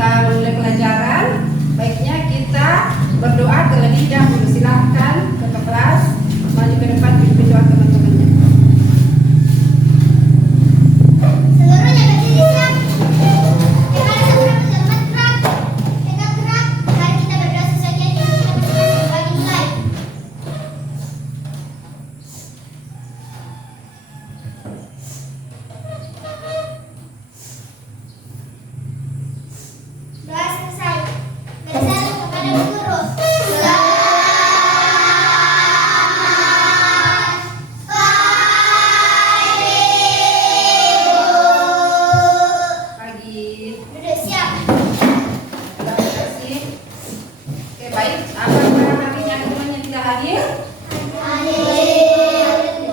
kita mulai pelajaran, baiknya kita berdoa terlebih dahulu. Silahkan ke kelas, maju ke depan pimpin doa teman-temannya. Seluruhnya berdiri siap. Karena seorang teman gerak, tegak gerak. Mari kita berdoa sesuai janji kita masing-masing. Bagi mulai. Doa selesai. Bersalam kepada guru. Pagi. Duduk siap. Terima kasih. Oke, baik. Apakah hari yang temannya tidak hadir?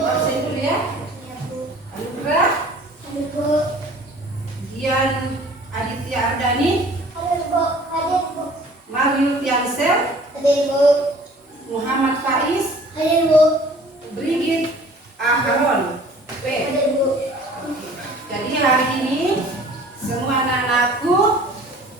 Absen dulu ya. Anugerah Gian Aditya Ardani, Mario Tiansel, Muhammad Faiz, Brigit Aharon P. Jadi hari ini semua anak-anakku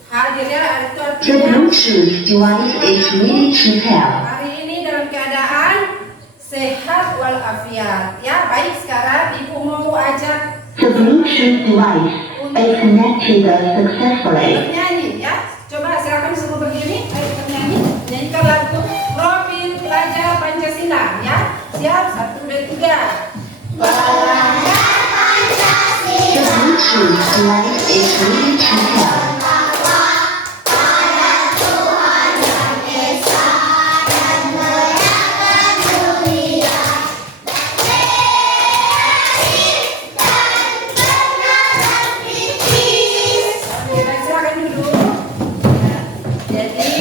hadir ya, itu The artinya Bluetooth device is ready to pair. hari ini dalam keadaan sehat walafiat ya. Baik, sekarang ibu mau ajak The Bluetooth device is connected successfully. bernyanyi ya. Coba silakan semua berdiri, ayo bernyanyi, nyanyikan lagu Profil Pelajar Pancasila ya. Siap, 1, 2, 3. The Bluetooth device is ready to pair. Silakan duduk. Jadi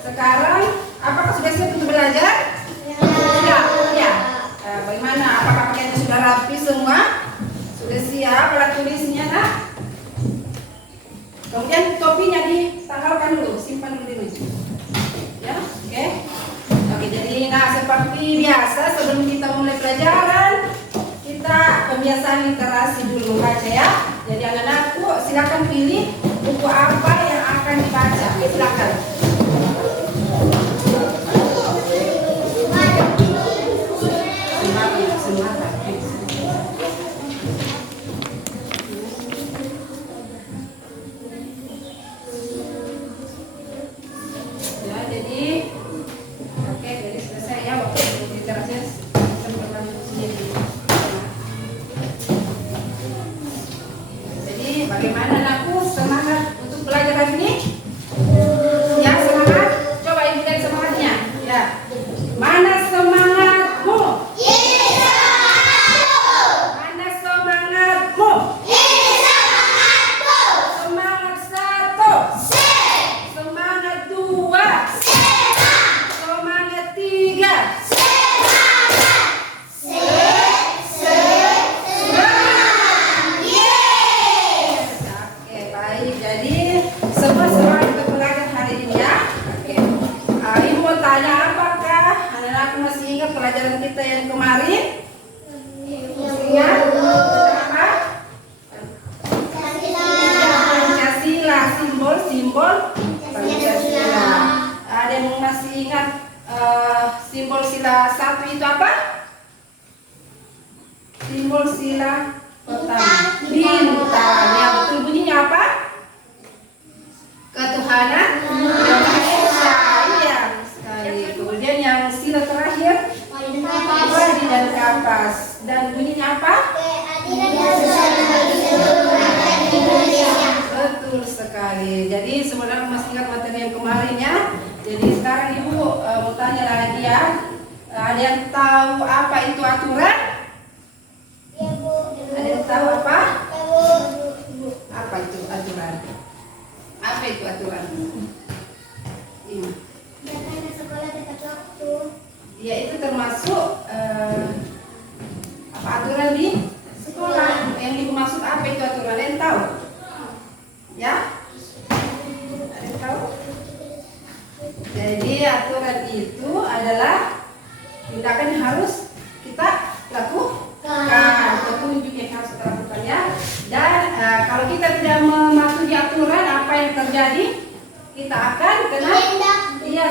sekarang apakah sudah siap untuk belajar? Sudah. Ya. Bagaimana? Apakah pakaiannya sudah rapi semua? Sudah siap alat tulisnya, nak? Kemudian topinya ditanggalkan dulu, simpan dulu di meja. Ya, oke. Oke, jadi seperti biasa sebelum kita mulai pelajaran, kita pembiasaan literasi dulu baca ya. Jadi anak-anakku silakan pilih buku apa yang akan dibaca. Silakan. Semangat. Ya, jadi oke, jadi selesai ya waktu literasinya bisa berlanjut sendiri. Jadi bagaimana anakku, semangat untuk belajar hari ini? Ya, semangat. Coba ibu lihat semangatnya. Ya. Mana semangatmu? Mana semangatmu? Semangat 1. Semangat 2. Semangat 3. Oke, baik. Jadi semua semangat untuk belajar hari ini ya. Oke. Ibu mau tanya, apakah anak-anak masih ingat pelajaran kita yang kemarin? Masih ingat? Tentang apa? Pancasila, simbol-simbol Pancasila. Ada yang masih ingat simbol sila 1 itu apa? Simbol sila pertama bintang. Ya, betul, bunyinya apa? Ketuhanan yang Maha Esa. Iya sekali. Kemudian yang sila terakhir Wadi dan Kapas. Dan bunyinya apa? Betul sekali. Jadi sebenarnya masih ingat materi yang kemarin ya. Jadi sekarang ibu mau tanya lagi ya. Ada yang tahu apa itu aturan? Ada yang tahu apa? Apa itu aturan? Apa itu aturan? Ini. Ya, itu termasuk apa aturan di sekolah. Yang ibu maksud apa itu aturan? Ada yang tahu? Ya? Ada yang tahu? Jadi aturan itu adalah tindakan yang harus kita lakukan, petunjuk yang harus kita lakukan ya. Dan kalau kita tidak mematuhi aturan, apa yang terjadi? Kita akan kena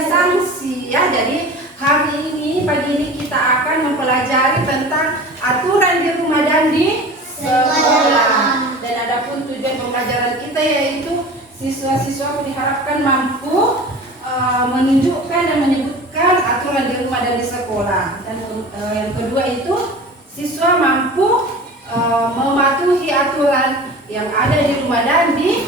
sanksi ya. Jadi hari ini, pagi ini kita akan mempelajari tentang aturan di rumah dan di sekolah. Dan adapun tujuan pembelajaran kita yaitu siswa-siswa diharapkan mampu menunjukkan dan menyebutkan aturan di rumah dan di sekolah. Dan yang kedua itu siswa mampu mematuhi aturan yang ada di rumah dan di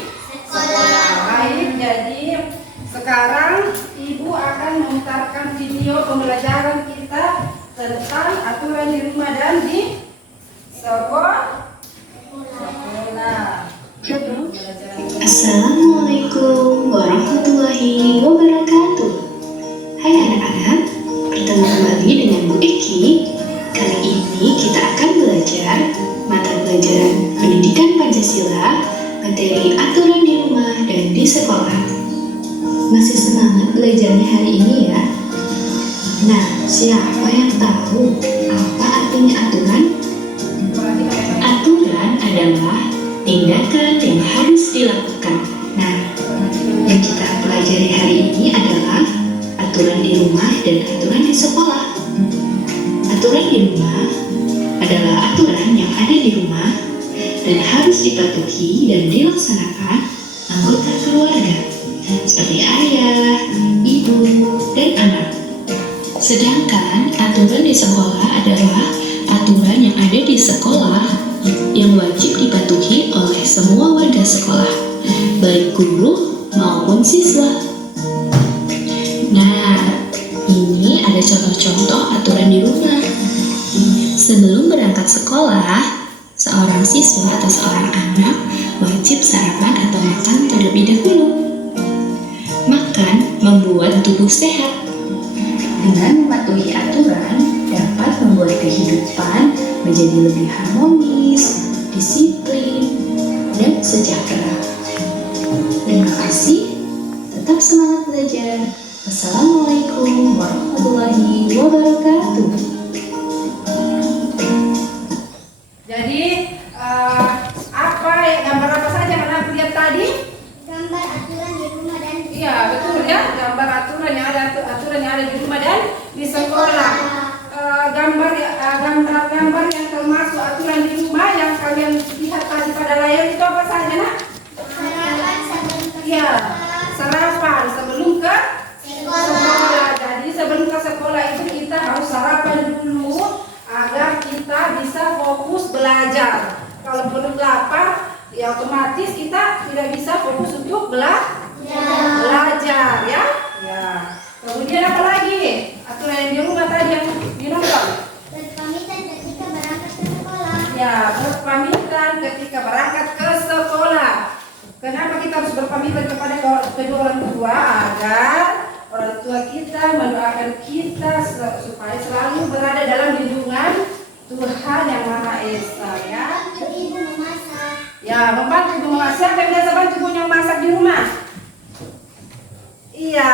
sekolah. Baik, jadi sekarang Ibu akan memutarkan video pembelajaran kita tentang aturan di rumah dan di sekolah. Assalamualaikum warahmatullahi wabarakatuh. Hai anak-anak, bertemu kembali dengan Bu Eki. Kali ini kita akan belajar mata pelajaran Pendidikan Pancasila, materi aturan di rumah dan di sekolah. Masih semangat belajarnya hari ini ya? Nah, siapa yang tahu apa artinya aturan? Aturan adalah tindakan yang harus dilakukan. Nah, yang kita pelajari hari ini adalah aturan di rumah dan aturan di sekolah. Aturan di rumah adalah aturan yang ada di rumah dan harus dipatuhi dan dilaksanakan anggota keluarga seperti ayah, ibu, dan anak. Sedangkan aturan di sekolah adalah aturan yang ada di sekolah yang wajib dipatuhi oleh semua warga sekolah, baik guru maupun siswa. Nah, ini ada contoh-contoh aturan di rumah. Sebelum berangkat sekolah, seorang siswa atau seorang anak wajib sarapan atau makan terlebih dahulu. Makan membuat tubuh sehat. Dengan mematuhi aturan dapat membuat kehidupan menjadi lebih harmonis, disiplin, dan sejahtera. Terima kasih. Tetap semangat belajar. Wassalamualaikum warahmatullahi wabarakatuh. Jadi gambar apa saja yang anak lihat tadi? Gambar aturan di rumah dan di Iya, betul ya, gambar aturan yang ada di rumah dan di sekolah. Gambar yang termasuk aturan di rumah yang kalian lihat tadi pada layar itu apa saja, Nak? sarapan sebelum ke Iya, sarapan sebelum ke sekolah. Jadi sebelum ke sekolah itu kita harus sarapan dulu agar kita bisa fokus belajar. Kalau belum lapar, ya otomatis kita tidak bisa fokus untuk belajar ya. Ya. Kemudian apa lagi? Aturan yang di rumah tadi yang dinonton. berpamitan ketika berangkat ke sekolah. Ya, berpamitan ketika berangkat ke sekolah. Kenapa kita harus berpamitan kepada kedua orang tua? Agar orang tua kita mendoakan kita supaya selalu berada dalam lindungan Tuhan yang Maha Esa ya. Bantu ibu memasak. Ya, membantu ibu memasak. Siapa yang biasa bantu ibunya memasak di rumah? Iya,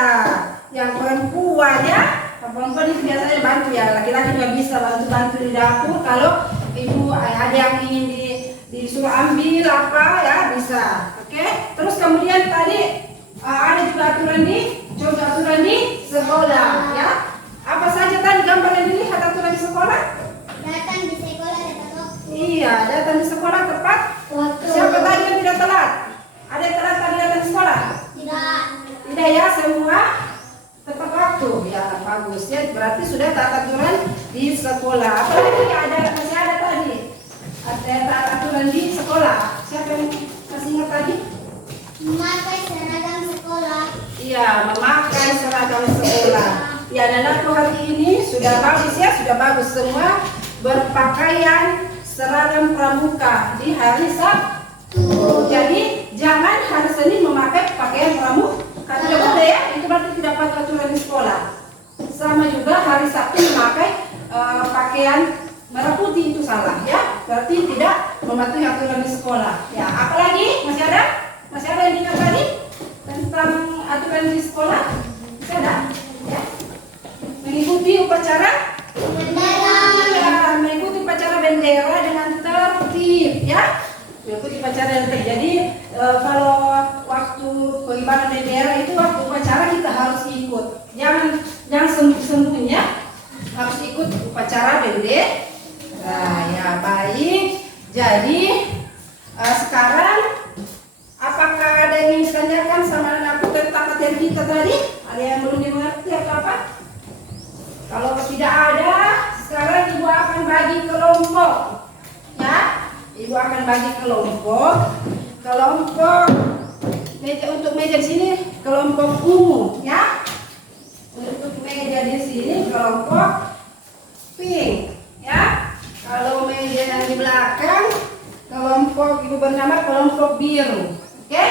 yang perempuan ya. Perempuan itu biasanya bantu ya. Laki-laki juga bisa bantu di dapur. Kalau ibu ada yang ingin disuruh ambil apa ya bisa. Oke. Terus kemudian tadi ada juga aturan di sekolah ya. Apa saja tadi gambar yang dilihat aturan di sekolah? Datang di sekolah tepat waktu. Iya, datang di sekolah tepat Waktu. Siapa tadi yang tidak telat? Ada yang telat tadi datang di sekolah? Tidak. Tidak ya, semua tepat waktu. Ya, bagus ya. Berarti sudah taat aturan di sekolah. Apalagi masih ada tadi. Ada taat aturan di sekolah. Siapa yang masih ingat tadi? Memakai seragam sekolah. Iya, memakai seragam sekolah. Ya, dan aku hari ini sudah bagus ya, sudah bagus semua berpakaian seragam pramuka di hari Sabtu. Jadi jangan hari Senin memakai pakaian pramuka, tidak boleh ya. Itu berarti tidak patuh aturan di sekolah. Sama juga hari Sabtu memakai pakaian merah putih, itu salah ya. Berarti tidak mematuhi aturan di sekolah. Ya, apalagi masih ada? Masih ada yang ingat tadi tentang aturan di sekolah? Masih ada? Ya. Mengikuti upacara Bendera. ya, mengikuti upacara bendera dengan tertib ya. Mengikuti upacara yang tertib. Jadi kalau waktu waktu pengibaran bendera itu waktu upacara kita harus ikut. Jangan sembunyi ya. Harus ikut upacara bendera. Nah, ya baik. Jadi sekarang apakah ada yang ingin ditanyakan sama anakku tentang materi kita tadi? Ada yang belum dimengerti atau apa? Kalau tidak ada, sekarang ibu akan bagi kelompok. Ya, ibu akan bagi kelompok. Untuk meja di sini kelompok umum, ya. Untuk meja di sini kelompok pink, ya. Kalau meja yang di belakang kelompok ibu bernama kelompok biru, oke?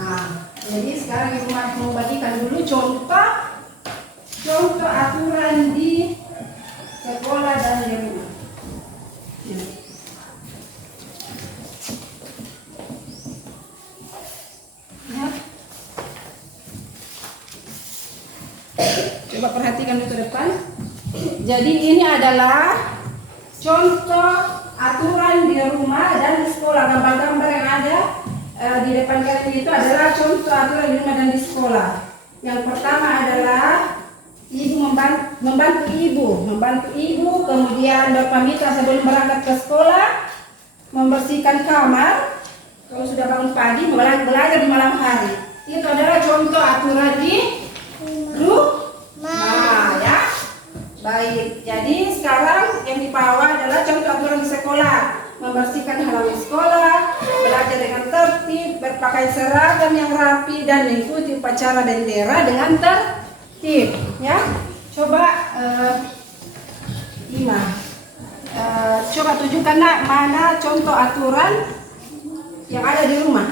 Nah, jadi sekarang ibu mau bagikan dulu contoh aturan di sekolah dan di rumah. Ya. Coba perhatikan ke depan. Jadi ini adalah contoh aturan di rumah dan di sekolah. Gambar-gambar yang ada di depan kalian itu adalah contoh aturan di rumah dan di sekolah. Yang pertama adalah ibu membantu ibu, kemudian berpamitan sebelum berangkat ke sekolah, membersihkan kamar. Kalau sudah bangun pagi, belajar di malam hari. Itu adalah contoh aturan di rumah, ya. Baik, jadi sekarang yang di bawah adalah contoh aturan di sekolah. Membersihkan halaman sekolah, belajar dengan tertib, berpakaian seragam yang rapi, dan mengikuti upacara bendera dengan tertib. Ya, coba Ima, coba tunjukkan nak mana contoh aturan yang ada di rumah.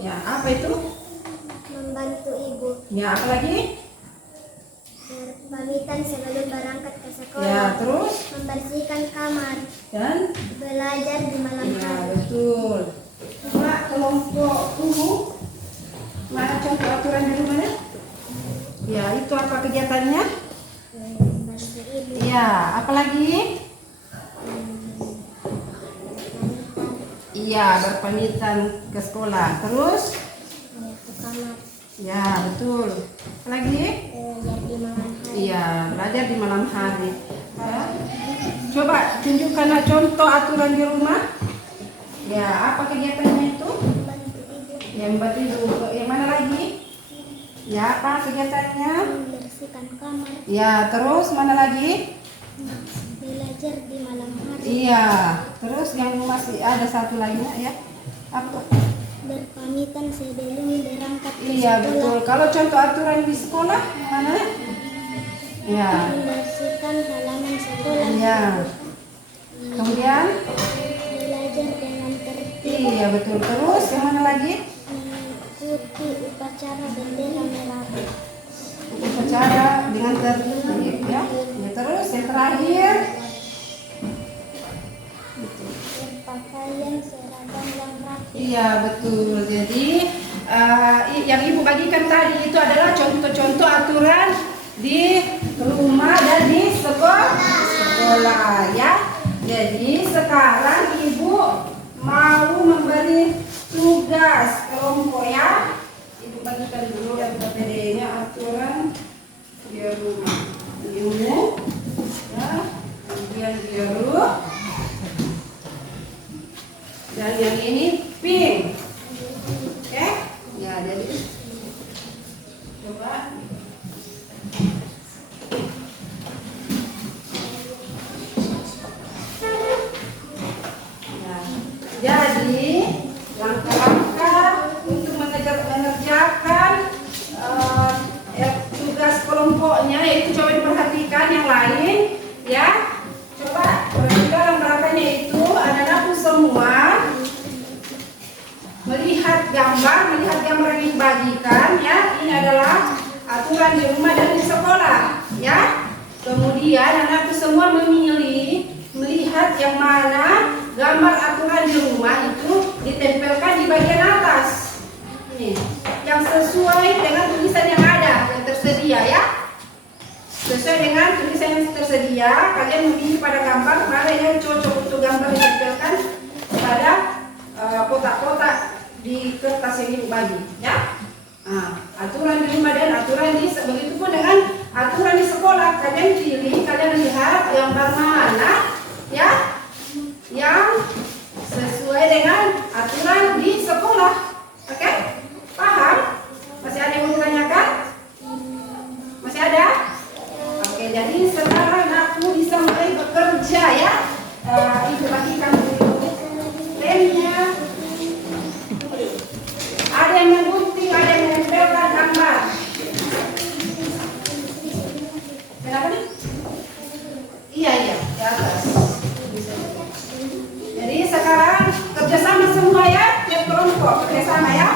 Ya, apa itu? Membantu ibu. Ya, apa lagi? Berpamitan sebelum berangkat ke sekolah. Ya, terus? Membersihkan kamar. Dan? Belajar di malam Ya, hari. betul. Coba kelompok umum, mana contoh aturan di rumahnya? Ya, itu apa kegiatannya? Membantu ibu. Ya, apa lagi? Iya, berpamitan ke sekolah. Terus? Ke kamar. Ya, betul. Apa lagi? Belajar di malam hari. Iya, belajar di malam hari. Ya. Coba tunjukkan contoh aturan di rumah. Ya, apa kegiatannya itu? Membantu ibu. Ya, membantu ibu. Yang mana lagi? Ya, apa kegiatannya? Membersihkan kamar. Ya, terus mana lagi? Belajar di malam hari. Iya, terus yang masih ada satu lagi ya. Apa? Berpamitan sebelum berangkat ke Iya, sekolah. betul. Kalau contoh aturan di sekolah mana? Ya. Membersihkan halaman sekolah. Iya. Kemudian? Belajar dengan tertib. Iya, betul. Terus yang mana lagi? Mengikuti upacara bendera merah. Upacara dengan tertib ya. Ya, terus yang terakhir? Berpakaian seragam yang rapi. Iya, betul. Jadi yang ibu bagikan tadi itu adalah contoh-contoh aturan di rumah dan di sekolah ya. Jadi sekarang ibu mau memberi tugas kelompok ya. Ibu bagikan dulu yang PPD-nya aturan di rumah. Ilmu ya, kemudian biru. Dan yang ini pink. Oke? Ya, jadi coba ya. Jadi langkah-langkah untuk mengerjakan tugas kelompoknya yaitu coba diperhatikan yang lain ya. Coba perhatikan langkahnya itu anak-anakku semua melihat gambar yang dibagikan ya. Ini adalah aturan di rumah dan di sekolah ya. Kemudian anakku semua melihat yang mana gambar aturan di rumah itu ditempelkan di bagian atas. Ini yang sesuai dengan tulisan yang ada yang tersedia ya. Sesuai dengan tulisan yang tersedia, kalian memilih pada gambar mana yang cocok untuk gambar ditempelkan pada kotak-kotak di kertas selimut baju, ya. Aturan di rumah dan aturan di begitu pun dengan aturan di sekolah. Kalian pilih, kalian lihat yang mana, ya, yang sesuai dengan aturan di sekolah. Oke? Paham? Masih ada yang mau ditanyakan? Masih ada? Oke, jadi sekarang aku bisa mulai bekerja, ya. Ibu bagikan dulu lemnya. Ada yang menggunting, ada yang menempelkan gambar. Kenapa nih? Iya, di atas. Jadi sekarang kerjasama semua, ya, tiap kelompok kerjasama, ya.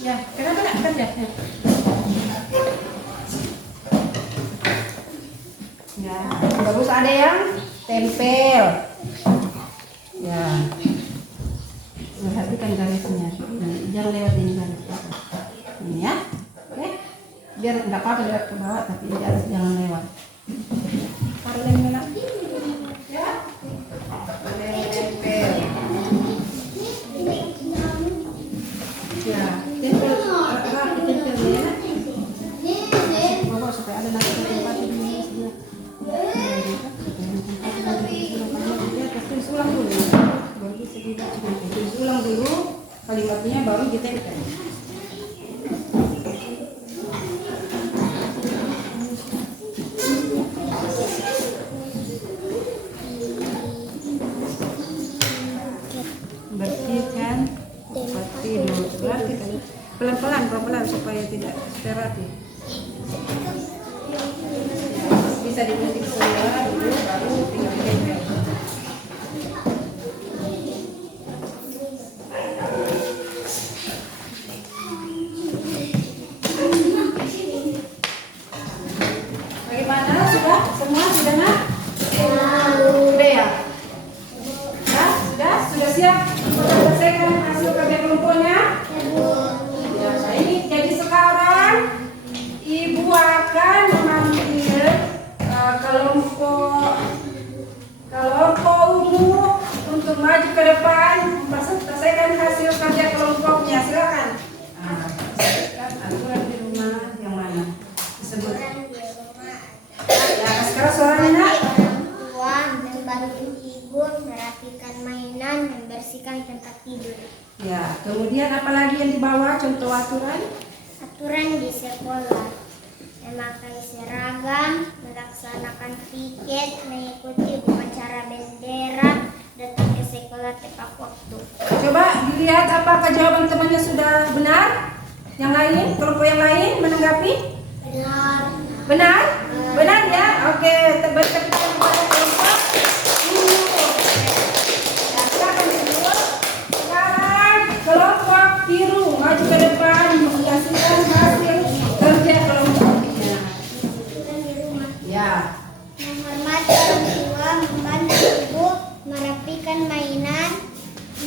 Ya, kenapa nak kerja? Ya, terus ada yang tempel. Ya, perhatikan garisnya. Jangan lewat ini garis. Ini, ya, oke. Biar nggak apa-apa lewat ke bawah, tapi jangan lewat. Taruh lemnya lagi. Ya, lem tempel. Ya, tempel rapi tempelnya, ya. Bawa supaya ada nanti tempat di sebelah. Tulis ulang dulu, baru bisa dibaca. Tulis ulang dulu kalimatnya, baru ditempel. Bersihkan tempat tidur. Berarti pelan-pelan supaya tidak terapi. Bisa digunting semua dulu, baru tinggal ditempel. Bagaimana? Sudah? Semua sudah, nak? Sudah, ya? Ya, sudah siap untuk selesaikan hasil kerja kelompoknya? Ya, ini jadi sekarang Ibu akan memanggil kelompok umum untuk maju ke depan selesaikan hasil kerja kelompoknya. Silakan. Aturan di rumah yang mana? Disebut. Ya, sekarang suaranya, nak. Orang tua membantu ibu merapikan mainan, membersihkan tempat tidur. Ya, kemudian apa lagi yang dibawa contoh aturan? Aturan di sekolah: memakai seragam, melaksanakan piket, mengikuti upacara bendera, datang ke sekolah tepat waktu. Coba dilihat apakah jawaban temannya sudah benar. Yang lain, kelompok yang lain menanggapi? Benar. Benar? Benar, ya? Oke, berikan kepada kelompok dulu. Ya, silakan dulu. Sekarang kelompok biru maju ke depan menyaksikan hasil kerja kelompoknya. Aturan di rumah: Ya. menghormati orang tua, membantu ibu merapikan mainan,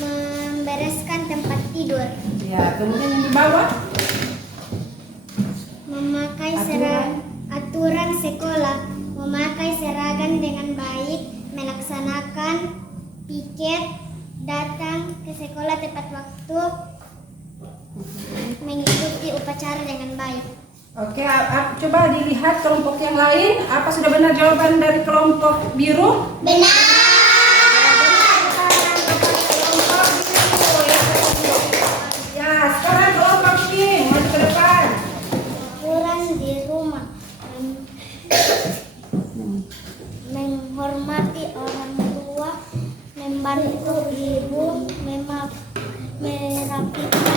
membereskan tempat tidur. Ya, kemudian yang di bawah? Memakai Aturan. aturan sekolah: memakai seragam dengan baik, melaksanakan piket, datang ke sekolah tepat waktu, mengikuti upacara dengan baik. Oke, coba dilihat kelompok yang lain. Apa sudah benar jawaban dari kelompok biru? Benar. Ya, sekarang kelompok pink maju ke depan. Aturan di rumah: menghormati orang tua, membantu ibu, merapikan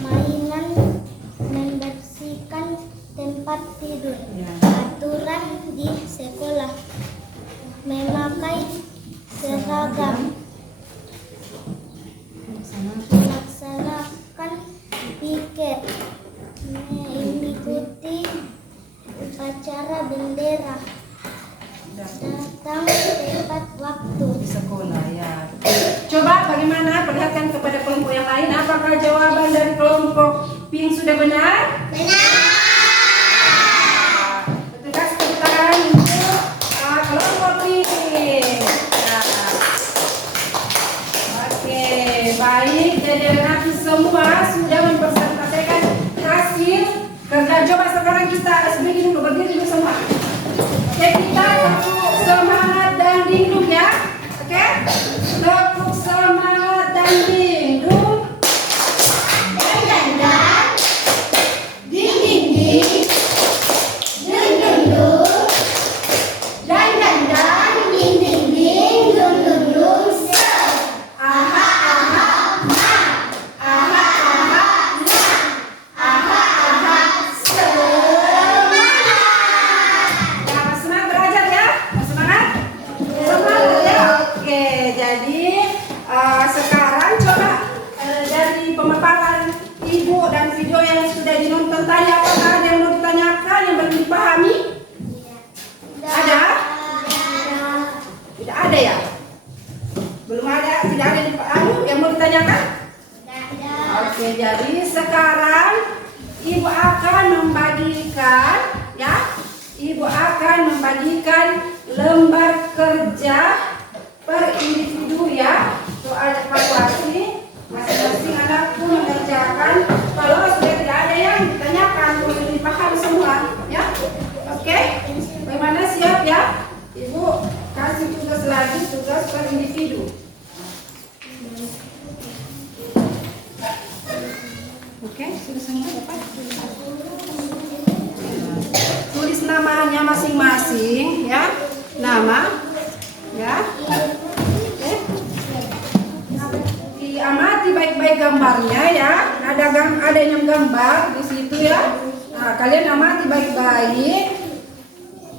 mainan, membersihkan tempat tidur. Ya. Aturan di sekolah: memakai seragam, melaksanakan piket, mengikuti upacara bendera, datang tepat waktu. Di sekolah, ya. Coba bagaimana? Perlihatkan kepada kelompok yang lain. Apakah jawaban dari kelompok pink sudah benar? Benar. Petugas tepuk tangan untuk kelompok Dan coba sekarang kita SBG dulu, berdiri dulu semua. Oke, kita tepuk semangat dan dingdung ya. Oke, tepuk semangat dan dingdung. Dan ding ding ding, dun dun dun, dan ding ding ding, dun dun dun, se. Aha aha ma, aha aha na, aha aha semangat. Ya, semangat belajar ya. Semangat. Semangat ya. Oke, jadi sekarang coba dari pemaparan ibu dan video yang sudah dinonton tadi, apakah ada yang mau ditanyakan yang belum dipahami? Ada? Tidak ada ya? Belum ada, tidak ada yang mau ditanyakan? Oke, jadi sekarang ibu akan membagikan ya. Ibu akan membagikan lembar kerja per individu ya. Soal evaluasi masing-masing anak pun mengerjakan. Kalau sudah tidak ada yang ditanyakan, boleh dipaham semua ya. Oke? Bagaimana, siap ya? Ibu kasih tugas lagi, tugas per individu. Oke, sudah semua dapat? Tulis namanya masing-masing ya. Nama ya. Oke. Diamati baik-baik gambarnya ya. Ada yang gambar di situ ya. Nah, kalian amati baik-baik.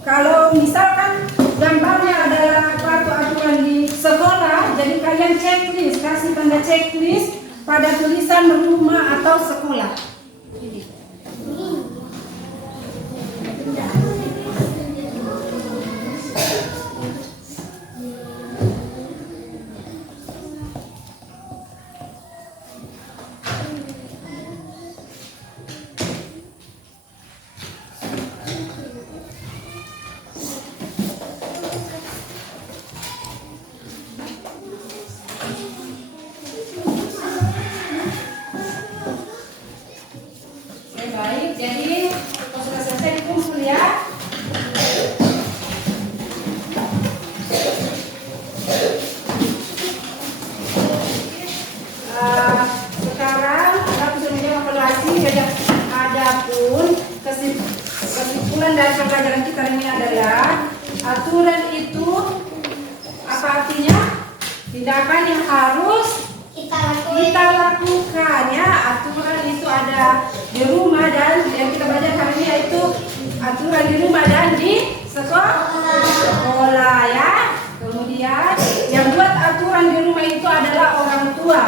Kalau misalkan gambarnya adalah suatu aturan di sekolah, jadi kalian checklist, kasih tanda checklist pada tulisan rumah atau sekolah. Ini. Baik, jadi kalau sudah selesai dikumpul ya. Sekarang kita sudah menjawab evaluasi. Jadi adapun kesimpulan dari pembelajaran kita ini adalah aturan itu apa artinya? Tindakan yang harus kita lakukan ya. Aturan itu ada di rumah dan yang kita belajar hari ini yaitu aturan di rumah dan di sekolah ya. Kemudian yang buat aturan di rumah itu adalah orang tua.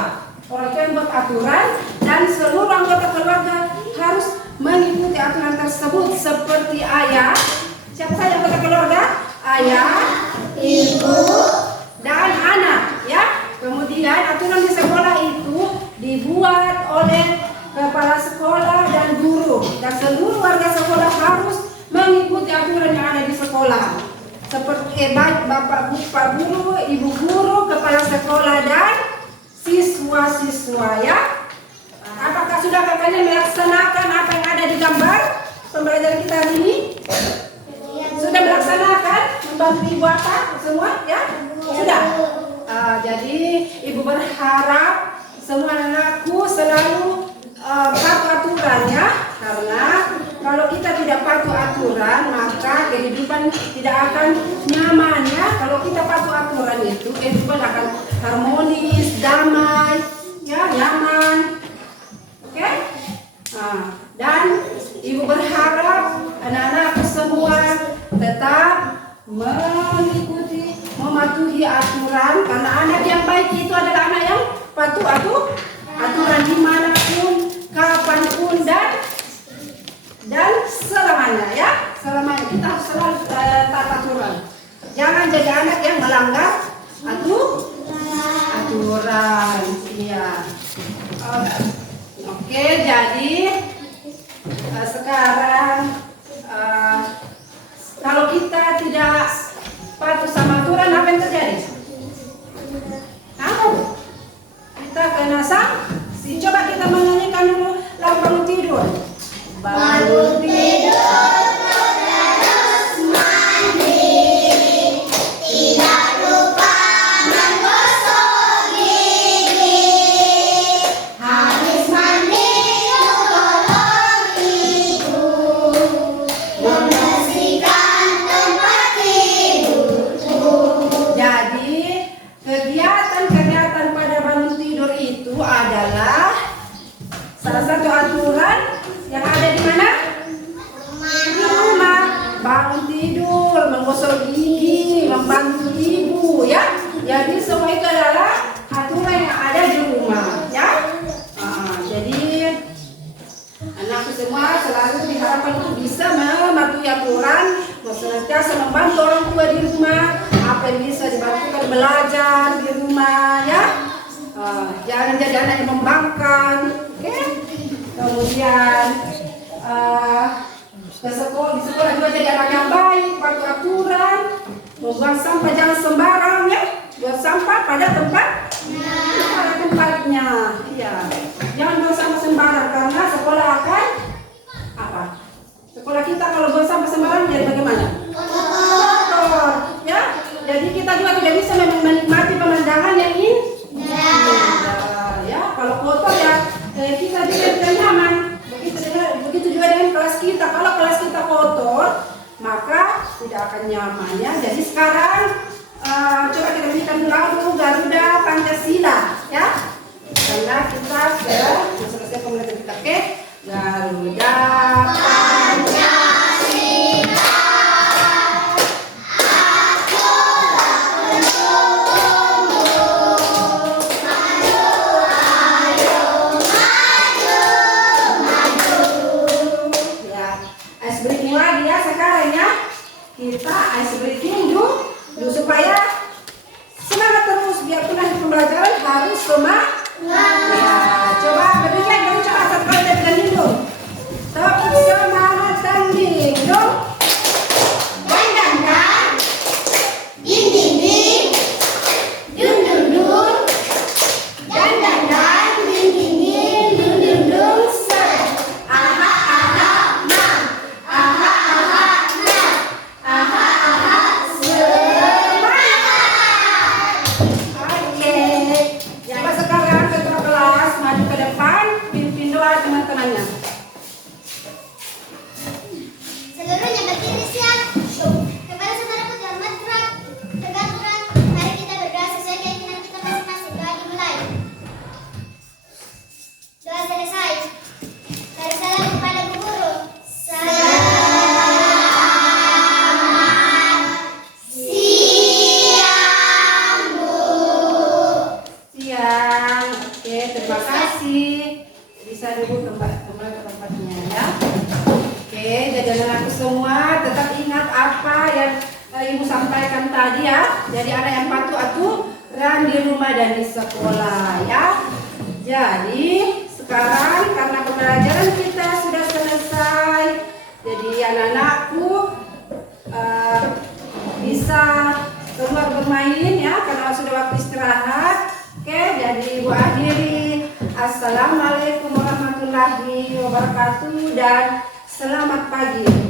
Orang tua yang buat aturan dan seluruh anggota keluarga harus mengikuti aturan tersebut seperti ayah. Siapa saja anggota keluarga? Ayah, ibu, dan anak ya. Kemudian aturan di sekolah itu dibuat oleh kepala sekolah dan guru, dan seluruh warga sekolah harus mengikuti aturan yang ada di sekolah seperti baik bapak guru, ibu guru, kepala sekolah dan siswa-siswa ya. Apakah sudah kalian melaksanakan apa yang ada di gambar pembelajaran kita hari ini? Sudah melaksanakan? Membantu ibu apa semua ya? Sudah. Jadi ibu berharap semua anakku selalu patuh aturan ya, karena kalau kita tidak patuh aturan maka kehidupan tidak akan nyaman ya. Kalau kita patuh aturan itu kehidupan akan harmonis, damai ya, nyaman. Oke? Dan ibu berharap anak-anak semua tetap mengikuti, mematuhi aturan, karena anak yang baik itu adalah anak yang patuh aturan dimanapun, kapanpun dan selamanya ya. Selamanya kita harus selalu taat aturan. Jangan jadi anak yang melanggar aturan. Iya. Oke, jadi sekarang kalau kita tidak patuh sama aturan, apa yang terjadi? Kita kena sanksi. Coba kita menyanyikan dulu lagu bangun tidur. Bangun Bangun tidur terus mandi, tidak lupa menggosok gigi. Habis mandi tolong ibu membersihkan tempat tidurku. Jadi kegiatan-kegiatan pada bangun tidur itu adalah salah satu aturan yang ada di mana? Di rumah. Bangun tidur, menggosok gigi, membantu ibu, ya. Jadi semua itu adalah aturan yang ada di rumah, ya. Jadi anakku semua selalu diharapkan untuk bisa mematuhi aturan, senantiasa membantu orang tua di rumah, apa yang bisa dibantu belajar di rumah, ya. Jangan jadi anak yang membangkang, oke? Kemudian di sekolah juga jadi anak yang baik, patuh aturan, membuang sampah jangan sembarang, ya. Buang sampah pada tempatnya, iya. Jangan buang sampah sembarang karena sekolah akan apa? Sekolah kita kalau buang sampah sembarang jadi bagaimana? Kotor, ya. Jadi kita juga tidak bisa menikmati pemandangan yang indah, ya. Kalau kotor ya kita tidak nyaman. Begitu juga dengan kelas kita. Kalau kelas kita kotor, maka tidak akan nyaman, ya. Jadi sekarang coba kita berikan lagu Garuda Pancasila, ya. Karena kita sudah selesai pemilihan kita, oke? Garuda Pancasila. Ice breaking lagi ya sekarang, ya. Kita ice breaking dulu supaya semangat terus, biarpun nanti pembelajaran harus semangat. Ya, coba berikan dong, coba satu kali dengan dulu. Tepuk semangat tanding dong. Dan ding ding ding, dun dun dun, dan ding ding ding, dun dun dun, set. Aha aha nam, aha aha nam, aha aha semangat. Oke. Coba sekarang ketua kelas maju ke depan, pimpin doa teman-temannya. Seluruhnya berdiri siap. Kepada saudaraku dalam matrat, tegaturan, mari kita berdoa sesuai keyakinan kita masing-masing. Doa dimulai. Doa selesai. Mari salam kepada Bu Guru. Selamat siang, Bu. Siang. Oke, terima kasih. Bisa dulu kembali ke tempatnya, ya. Oke, jadi anak-anakku semua tetap ingat apa yang Ibu sampaikan tadi, ya. Jadi anak yang patuh aturan di rumah dan di sekolah, ya. Jadi sekarang karena pembelajaran kita sudah selesai, jadi anak-anakku bisa keluar bermain, ya, karena sudah waktu istirahat. Oke, jadi Ibu akhiri. Assalamualaikum warahmatullahi wabarakatuh dan selamat pagi.